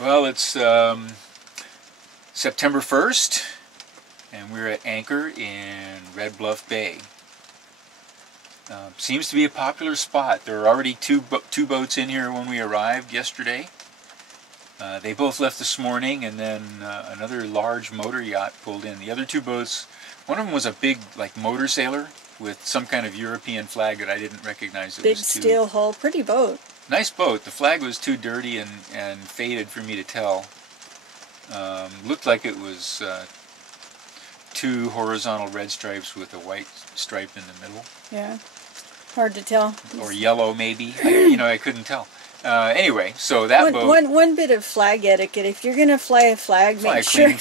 Well, it's September 1st, and we're at anchor in Red Bluff Bay. Seems to be a popular spot. There were already two boats in here when we arrived yesterday. They both left this morning, and then another large motor yacht pulled in. The other two boats, one of them was a big, like, motor sailor with some kind of European flag that I didn't recognize. Big steel hull, pretty boat. Nice boat. The flag was too dirty and faded for me to tell. Looked like it was two horizontal red stripes with a white stripe in the middle. Yeah, hard to tell. Or yellow, maybe. I couldn't tell. Anyway, so that boat... One bit of flag etiquette. If you're going to fly a flag, make sure...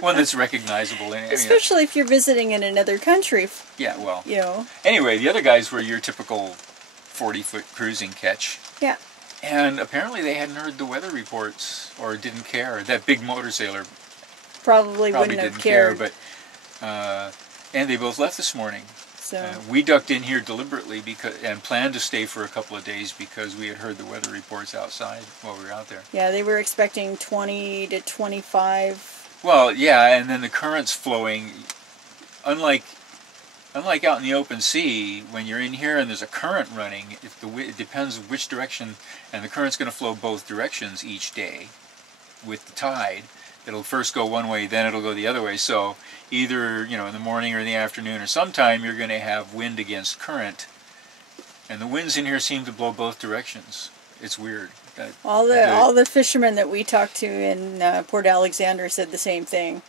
One that's recognizable. Especially if you're visiting in another country. Yeah, well... You know. Anyway, the other guys were your typical 40-foot cruising catch. Yeah. And apparently they hadn't heard the weather reports, or didn't care. That big motor sailor probably wouldn't have cared. But and they both left this morning. So we ducked in here deliberately and planned to stay for a couple of days because we had heard the weather reports outside while we were out there. Yeah, they were expecting 20 to 25. Well, yeah, and then the current's flowing. Unlike out in the open sea, when you're in here and there's a current running, it depends which direction, and the current's going to flow both directions each day with the tide. It'll first go one way, then it'll go the other way. So either, in the morning or in the afternoon or sometime, you're going to have wind against current. And the winds in here seem to blow both directions. It's weird. All the fishermen that we talked to in Port Alexander said the same thing.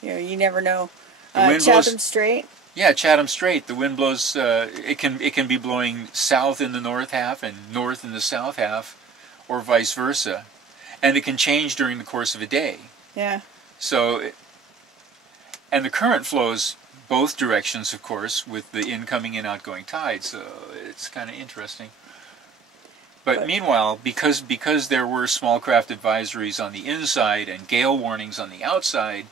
You never know. Chatham Strait. Yeah, Chatham Strait. The wind blows. It can be blowing south in the north half and north in the south half, or vice versa, and it can change during the course of a day. Yeah. So, and the current flows both directions, of course, with the incoming and outgoing tide. So it's kind of interesting. But meanwhile, because there were small craft advisories on the inside and gale warnings on the outside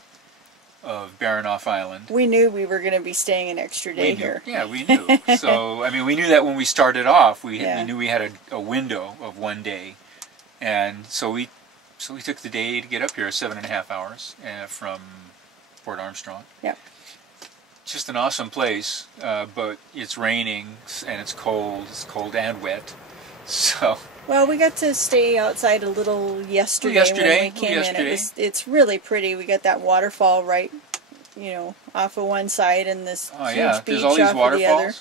of Baranof Island, we knew we were going to be staying an extra day here. Yeah, we knew. So I mean, we knew that when we started off. We knew we had a window of one day, and so we took the day to get up here, 7.5 hours from Port Armstrong. Yeah. Just an awesome place, but it's raining and it's cold. It's cold and wet. So. Well, we got to stay outside a little yesterday when we came in. It's really pretty. We got that waterfall right, off of one side and this huge beach all these off of the other.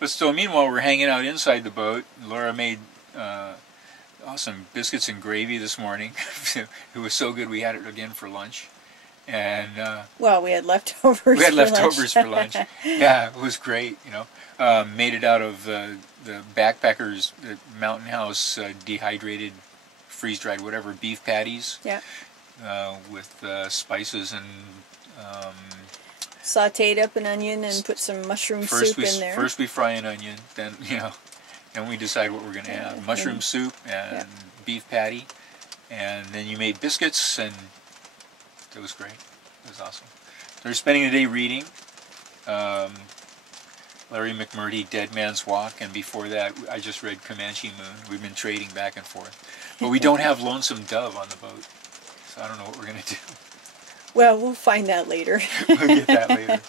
But still, meanwhile, we're hanging out inside the boat. Laura made awesome biscuits and gravy this morning. It was so good we had it again for lunch. And well, we had leftovers. We had leftovers for lunch. Yeah, it was great. Made it out of the backpackers, the Mountain House dehydrated, freeze-dried, whatever, beef patties. Yeah. With spices and sautéed up an onion and put some mushroom soup in there. First we fry an onion, then then we decide what we're going to have. Mushroom soup and beef patty, and then you made biscuits, and it was great. It was awesome. They're spending the day reading. Larry McMurdy, Dead Man's Walk, and before that I just read Comanche Moon. We've been trading back and forth. But we don't have Lonesome Dove on the boat, so I don't know what we're going to do. Well, we'll find that later. We'll get that later.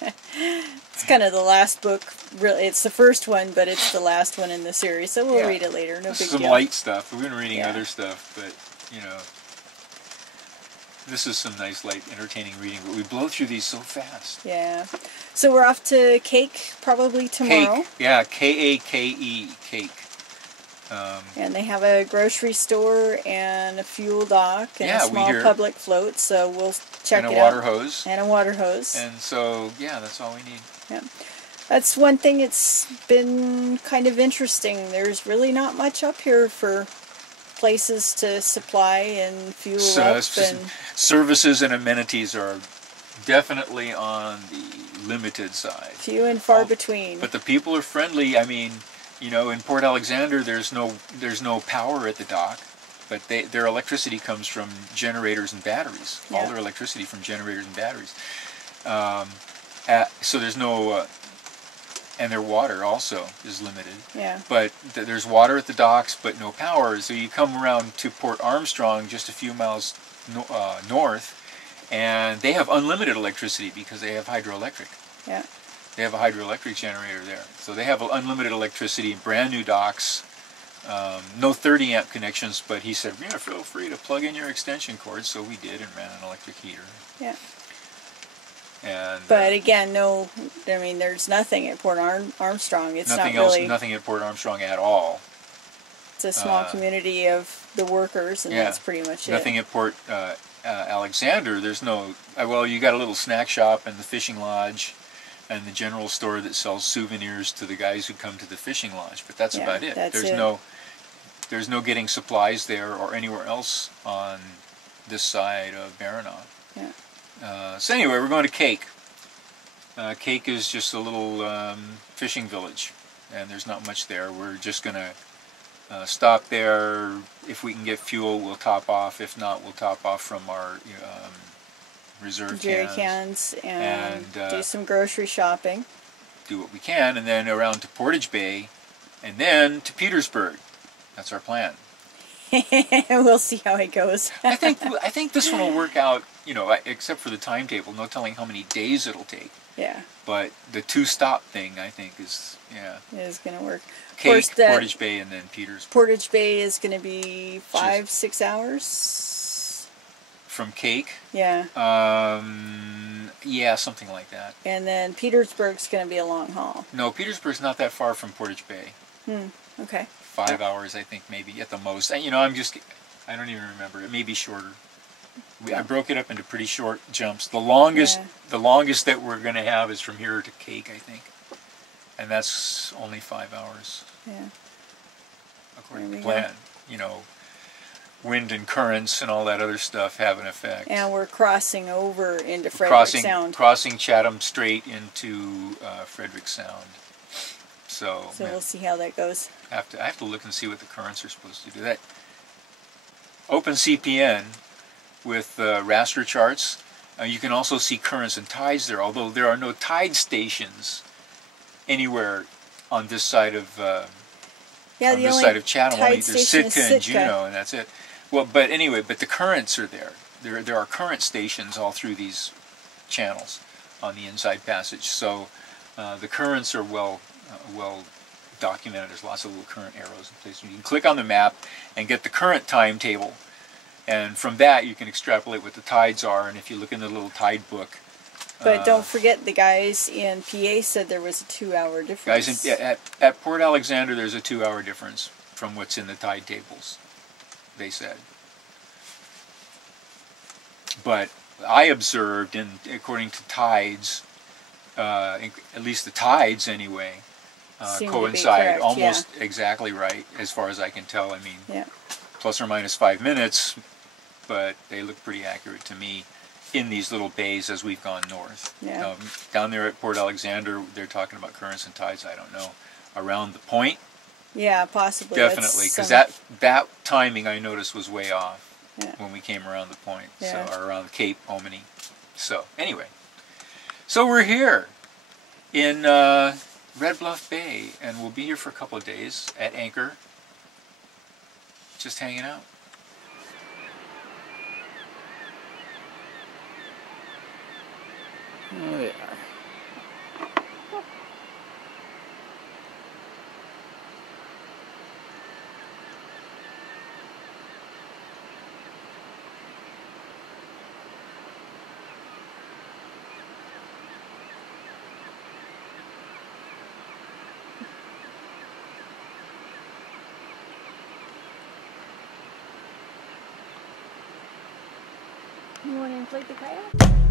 It's kind of the last book. Really, it's the first one, but it's the last one in the series, so we'll read it later. No big deal. Some light stuff. We've been reading other stuff, but, this is some nice, light, entertaining reading, but we blow through these so fast. Yeah. So we're off to Kake probably tomorrow. Kake. Yeah, K-A-K-E, Kake. And they have a grocery store and a fuel dock and a small public float, so we'll check it out. And a water hose. And a water hose. And so, that's all we need. Yeah. That's one thing. It's been kind of interesting. There's really not much up here for places to supply and fuel up. And services and amenities are definitely on the limited side. Few and far between. But the people are friendly. I mean, in Port Alexander, there's no power at the dock, but their electricity comes from generators and batteries. Yeah. All their electricity from generators and batteries. So there's no and their water also is limited. Yeah. But there's water at the docks, but no power. So you come around to Port Armstrong, just a few miles north, and they have unlimited electricity because they have hydroelectric. Yeah. They have a hydroelectric generator there. So they have unlimited electricity, brand new docks, no 30 amp connections, but he said, yeah, feel free to plug in your extension cord. So we did and ran an electric heater. Yeah. And, but again, no, I mean, there's nothing at Port Armstrong. It's nothing not really, nothing at Port Armstrong at all. It's a small community of the workers, and that's pretty much it. Nothing at Port Alexander. There's no, well, you got a little snack shop and the fishing lodge and the general store that sells souvenirs to the guys who come to the fishing lodge, but that's about it. There's no getting supplies there or anywhere else on this side of Baranof. Yeah. So anyway, we're going to Kake. Kake is just a little fishing village, and there's not much there. We're just going to stop there. If we can get fuel, we'll top off. If not, we'll top off from our reserve jerry cans and do some grocery shopping. Do what we can, and then around to Portage Bay, and then to Petersburg. That's our plan. We'll see how it goes. I think this one will work out, you know, except for the timetable. No telling how many days it'll take. Yeah. But the two-stop thing, I think, is, it is going to work. Kake, Portage Bay, and then Petersburg. Portage Bay is going to be 5-6 hours. From Kake? Yeah. Yeah, something like that. And then Petersburg's going to be a long haul. No, Petersburg's not that far from Portage Bay. Okay. 5 hours, I think, maybe at the most. You know, I don't even remember. It may be shorter. I broke it up into pretty short jumps. The longest that we're going to have is from here to Kake, I think, and that's only 5 hours. Yeah. According to plan, you know, wind and currents and all that other stuff have an effect. And we're crossing over into Frederick Sound. Crossing Chatham Strait into Frederick Sound. So we'll see how that goes. I have to look and see what the currents are supposed to do. That Open CPN with raster charts. You can also see currents and tides there, although there are no tide stations anywhere on this side of side of Chatham. There's Sitka and Juneau, and that's it. Well, but anyway, but the currents are there. There are current stations all through these channels on the inside passage. So the currents are well documented. There's lots of little current arrows in place. You can click on the map and get the current timetable, and from that you can extrapolate what the tides are. And if you look in the little tide book, but don't forget, the guys in PA said there was a 2-hour difference. Guys at Port Alexander, there's a 2-hour difference from what's in the tide tables, they said. But I observed, and according to tides, at least the tides anyway, coincide almost exactly right, as far as I can tell. I mean, plus or minus 5 minutes, but they look pretty accurate to me in these little bays as we've gone north. Yeah. Down there at Port Alexander, they're talking about currents and tides. I don't know. Around the point, yeah, possibly. Definitely, because that timing I noticed was way off when we came around the point, or around Cape Omini. So anyway, so we're here in Red Bluff Bay, and we'll be here for a couple of days at anchor, just hanging out. There we are. You want to inflate the kayak?